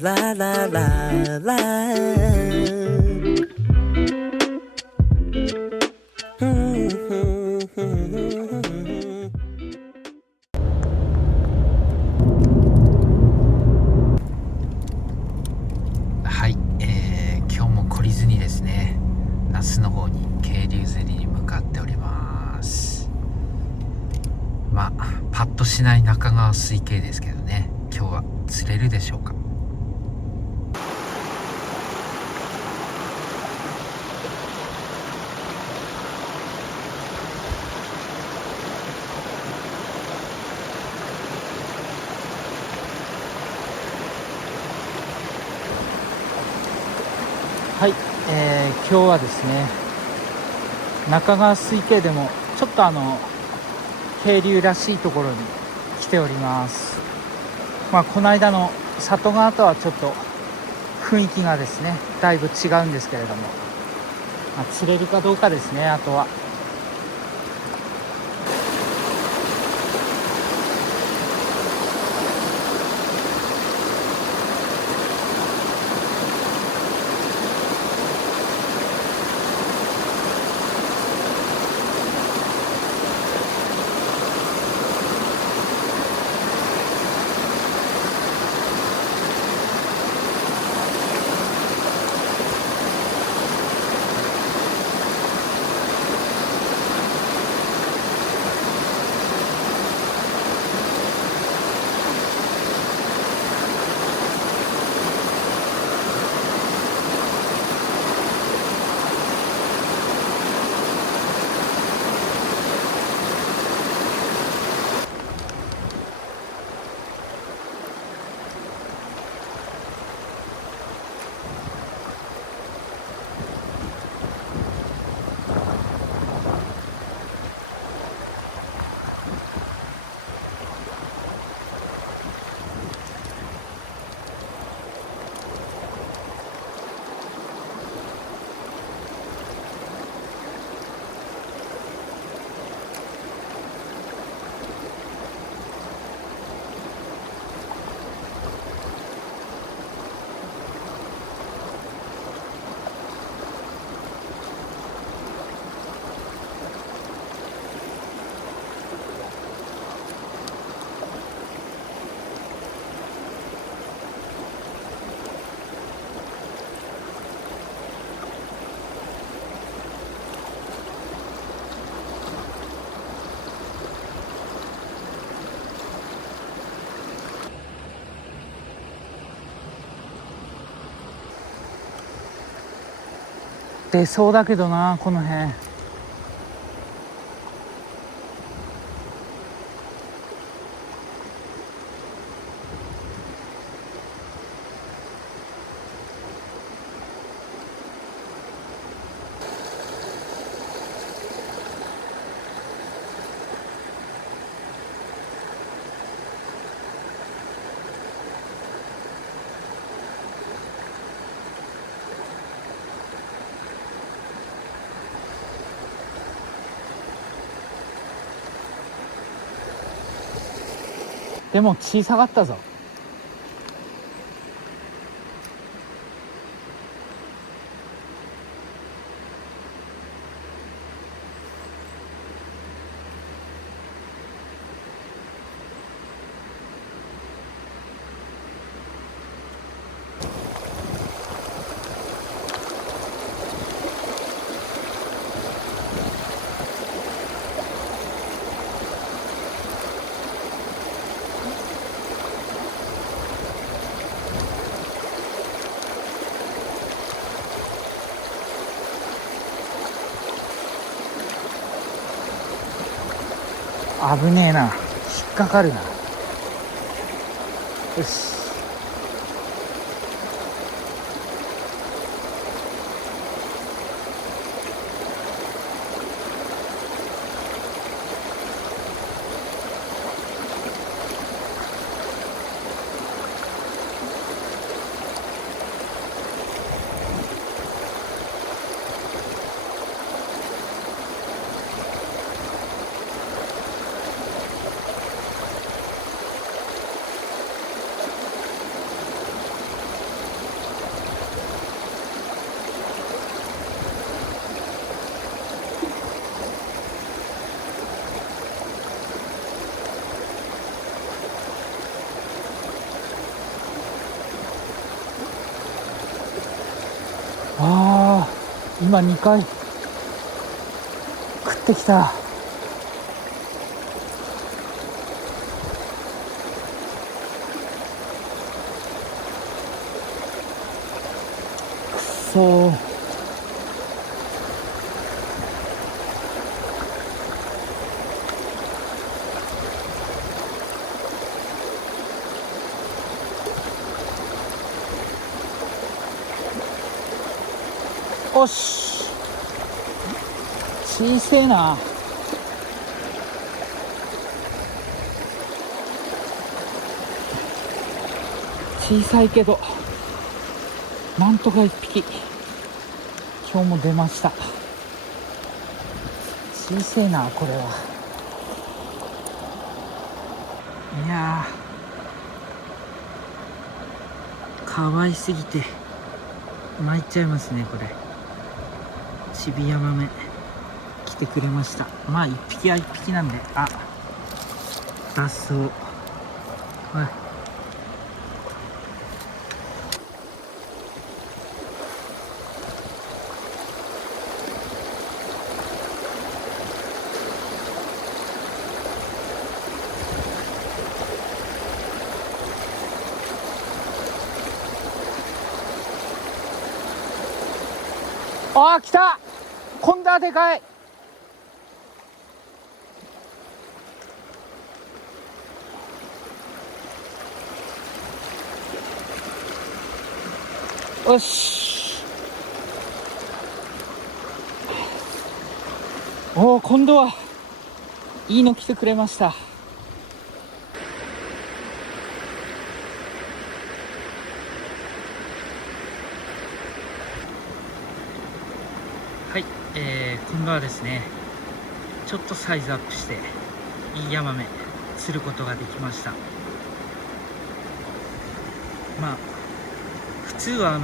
ララララはい、今日も懲りずにですね、那須の方に渓流釣りに向かっております。まあパッとしない中川水系ですけどね、今日は釣れるでしょうか。はい、今日はですね、中川水系でもちょっと渓流らしいところに来ております。この間の里川とはちょっと雰囲気がですねだいぶ違うんですけれども、釣れるかどうかですね。あとは出そうだけどな、この辺。でも小さかったぞ。危ねえな、引っかかるな。よし、今2回食ってきた。くそー。よし、小せえな。小さいけどなんとか1匹今日も出ました。小せえなこれは。いやー、かわいすぎて参っちゃいますね。これチビヤマメ来てくれました。まあ1匹は1匹なんで、あ、脱走。はい、あー来た。今度はでかい。よし。おお、今度はいいの来てくれました。はい、今度はですね、ちょっとサイズアップしていいヤマメ釣ることができました。まあ普通は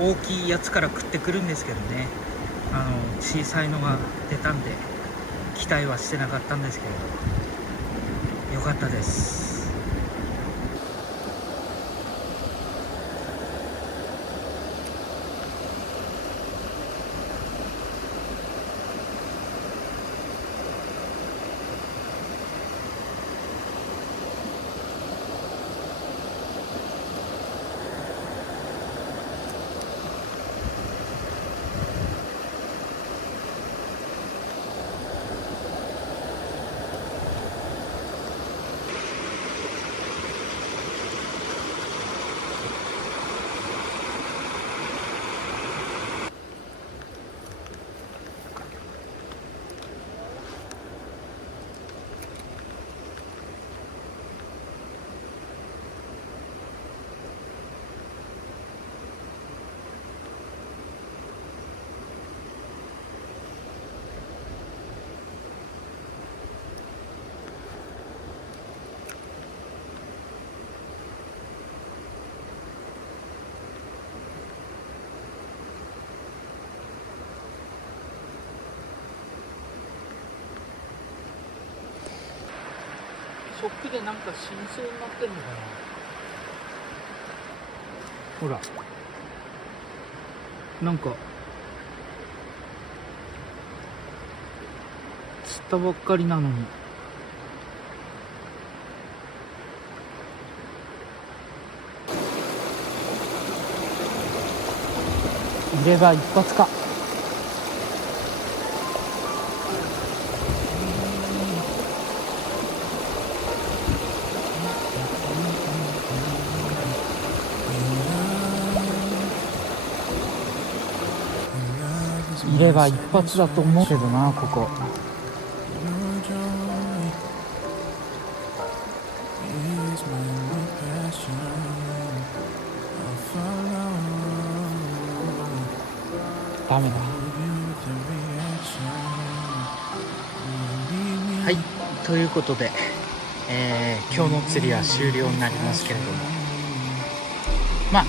大きいやつから食ってくるんですけどね、小さいのが出たんで期待はしてなかったんですけど、よかったです。食器でなんか死にそうになってるのかな。ほら、なんか釣ったばっかりなのに。いれば一発か。いれば一発だと思うけどな、ここ。ダメだ。はい、ということで、今日の釣りは終了になりますけれども、まあ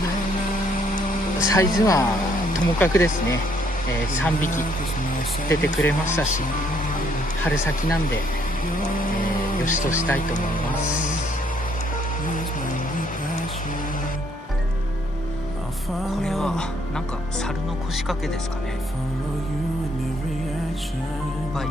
サイズはともかくですね、3匹出てくれましたし、春先なんで、よしとしたいと思います。これはなんか猿の腰掛けですかね。いっぱい